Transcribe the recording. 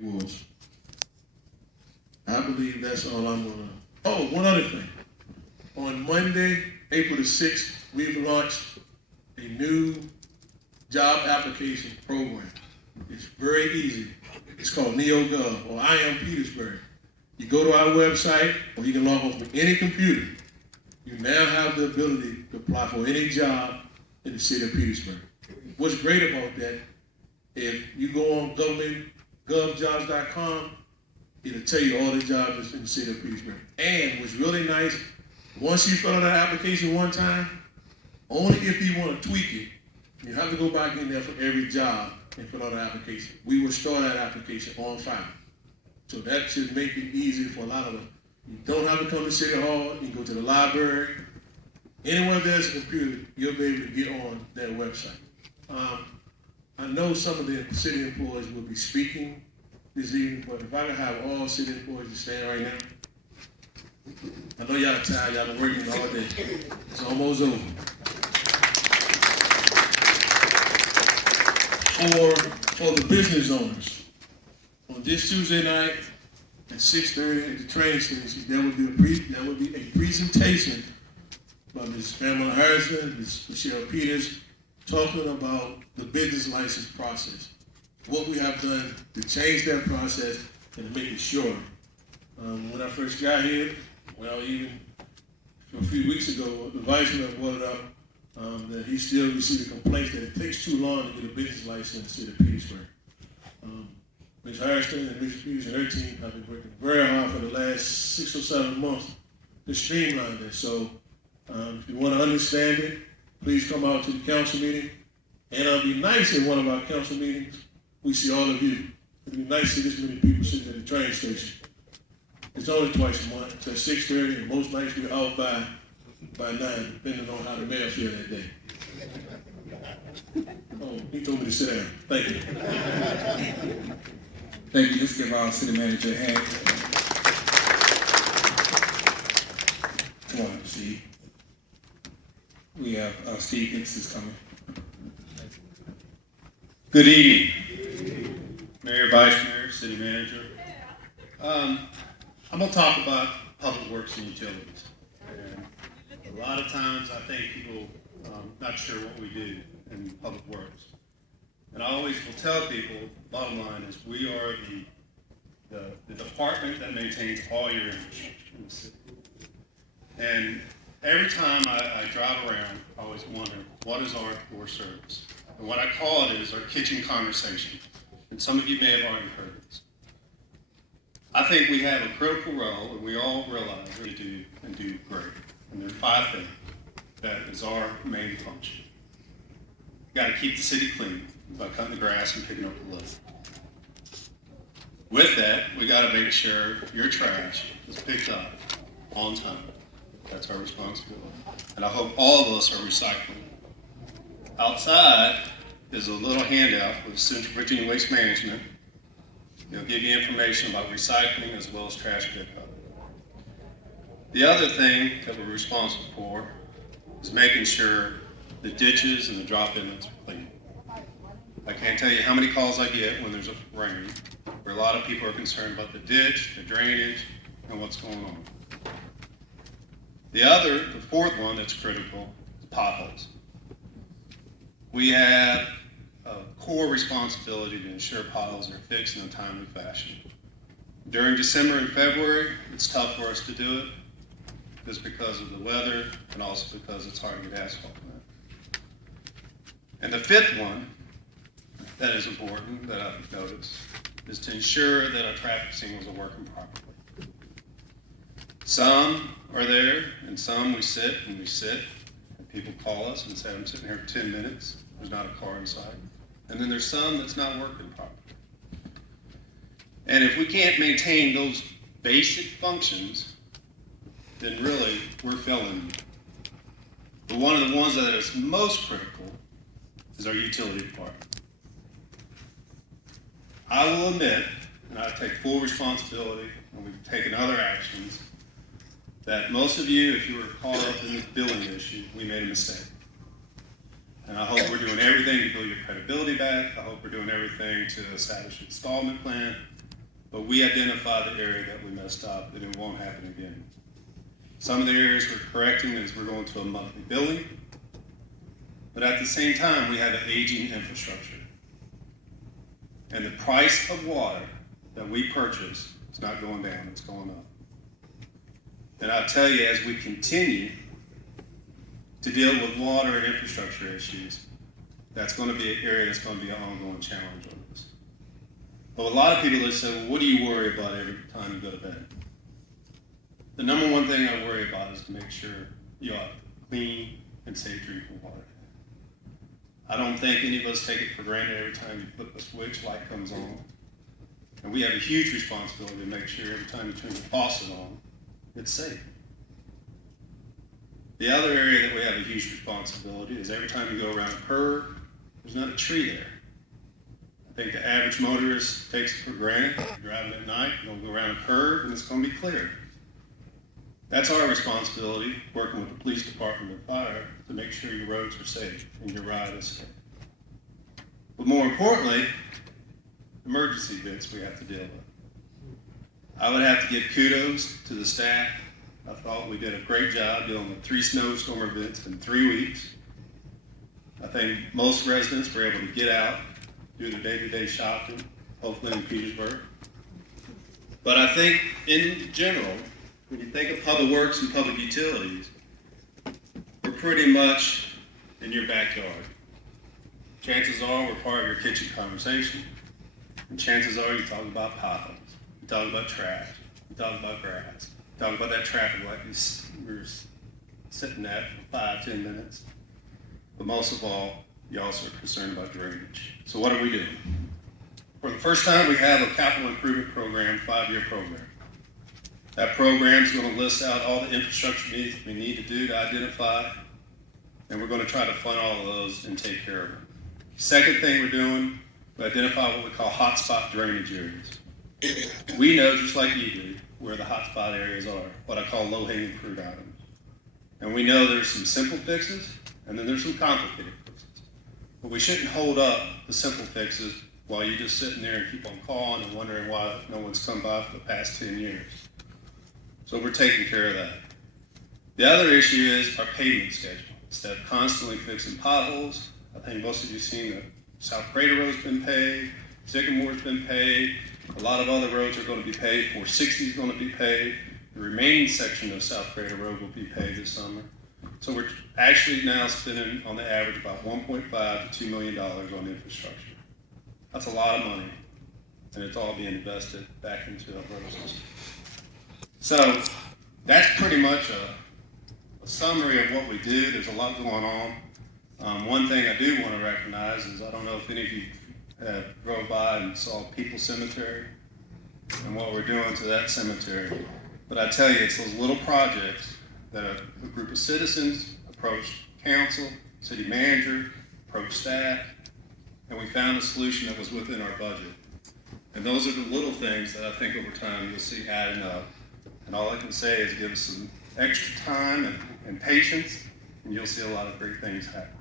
was. I believe that's all I'm gonna. Oh, one other thing. On Monday, April the 6th, we've launched a new job application program. It's very easy. It's called NeoGov, or I Am Petersburg. You go to our website, or you can log on from any computer. You now have the ability to apply for any job in the city of Petersburg. What's great about that, if you go on governmentgovjobs.com, it'll tell you all the jobs in the city of Petersburg. And what's really nice, once you fill out that application one time, only if you want to tweak it, you have to go back in there for every job and fill out an application. We will store that application on file. So that should make it easier for a lot of them. You don't have to come to City Hall. You can go to the library. Anyone that has a computer, you'll be able to get on that website. I know some of the city employees will be speaking this evening, but if I could have all city employees to stand right now. I know y'all are tired, y'all been working all day. It's almost over. For the business owners, on this Tuesday night at 6:30 at the train station, there will be a presentation by Ms. Pamela Harrison, Ms. Michelle Peters, talking about the business license process, what we have done to change that process and to make it shorter. When I first got here, well, even a few weeks ago, the vice mayor brought it up that he still received complaints that it takes too long to get a business license in the city of Petersburg. Ms. Harrison and Ms. Peters and her team have been working very hard for the last 6 or 7 months to streamline this. So if you want to understand it, please come out to the council meeting. And it'll be nice at one of our council meetings, we see all of you. It'll be nice to see this many people sitting at the train station. It's only twice a month. It's at 6:30, and most nights we're out by 9, depending on how the mayor feels that day. Oh, he told me to sit down. Thank you. Thank you. Let's give our city manager a hand. Come on, Steve. We have Steve Hicks is coming. Good evening. Mayor, Vice Mayor, City Manager. I'm going to talk about public works and utilities. And a lot of times I think people not sure what we do in public works. And I always will tell people, bottom line is we are the department that maintains all your infrastructure in the city. And every time I drive around, I always wonder, what is our core service? And what I call it is our kitchen conversation. And some of you may have already heard this. I think we have a critical role, and we all realize we do and do great. And there are 5 things that is our main function. We've got to keep the city clean by cutting the grass and picking up the litter. With that, we got to make sure your trash is picked up on time. That's our responsibility. And I hope all of us are recycling. Outside is a little handout with Central Virginia Waste Management. It'll give you information about recycling as well as trash pickup. The other thing that we're responsible for is making sure the ditches and the drop inlets are clean. I can't tell you how many calls I get when there's a rain, where a lot of people are concerned about the ditch, the drainage, and what's going on. The 4th one that's critical is potholes. We have a core responsibility to ensure potholes are fixed in a timely fashion. During December and February, it's tough for us to do it, just because of the weather and also because it's hard to get asphalt in. And the 5th one that is important that I've noticed is to ensure that our traffic signals are working properly. Some are there, and some we sit, and people call us and say, I'm sitting here for 10 minutes, there's not a car in sight. And then there's some that's not working properly. And if we can't maintain those basic functions, then really we're failing. But one of the ones that is most critical is our utility department. I will admit, and I take full responsibility, and we've taken other actions, that most of you, if you were caught up in this billing issue, we made a mistake. And I hope we're doing everything to build your credibility back. I hope we're doing everything to establish an installment plan. but we identified the area that we messed up, and it won't happen again. Some of the areas we're correcting is we're going to a monthly billing, but at the same time, we have an aging infrastructure. And the price of water that we purchase is not going down, it's going up. And I tell you, as we continue to deal with water and infrastructure issues, that's going to be an area that's going to be an ongoing challenge on us. But a lot of people that say, well, what do you worry about every time you go to bed? The number one thing I worry about is to make sure you have clean and safe drinking water. I don't think any of us take it for granted every time you flip a switch, light comes on. And we have a huge responsibility to make sure every time you turn the faucet on, it's safe. The other area that we have a huge responsibility is every time you go around a curve, there's not a tree there. I think the average motorist takes it for granted. You're driving at night, you're going to go around a curve, and it's going to be clear. That's our responsibility, working with the police department and fire, to make sure your roads are safe and your ride is safe. But more importantly, emergency events we have to deal with. I would have to give kudos to the staff. I thought we did a great job dealing with 3 snowstorm events in 3 weeks. I think most residents were able to get out, do their day-to-day shopping, hopefully in Petersburg. But I think in general, when you think of public works and public utilities, we're pretty much in your backyard. Chances are we're part of your kitchen conversation. And chances are you talk about potholes, you talk about trash, you talk about grass, you talk about that traffic light we were sitting at for 5-10 minutes. But most of all, you also are concerned about drainage. So what are we doing? For the first time, we have a capital improvement program, 5-year program. That program is going to list out all the infrastructure needs we need to do to identify, and we're going to try to fund all of those and take care of them. Second thing we're doing, we identify what we call hotspot drainage areas. We know, just like you do, where the hotspot areas are, what I call low-hanging fruit items. And we know there's some simple fixes, and then there's some complicated fixes. But we shouldn't hold up the simple fixes while you're just sitting there and keep on calling and wondering why no one's come by for the past 10 years. So we're taking care of that. The other issue is our pavement schedule. Instead of constantly fixing potholes, I think most of you have seen that South Crater Road's been paved, Sycamore's been paved, a lot of other roads are going to be paved, 460 is going to be paved, the remaining section of South Crater Road will be paved this summer. So we're actually now spending on the average about $1.5 to $2 million on infrastructure. That's a lot of money, and it's all being invested back into our road system. So that's pretty much a summary of what we do. There's a lot going on. One thing I do want to recognize is, I don't know if any of you drove by and saw People's Cemetery and what we're doing to that cemetery. But I tell you, it's those little projects that a group of citizens approached council, city manager, approached staff, and we found a solution that was within our budget. And those are the little things that I think over time you'll see adding up. And all I can say is give us some extra time and patience, and you'll see a lot of great things happen.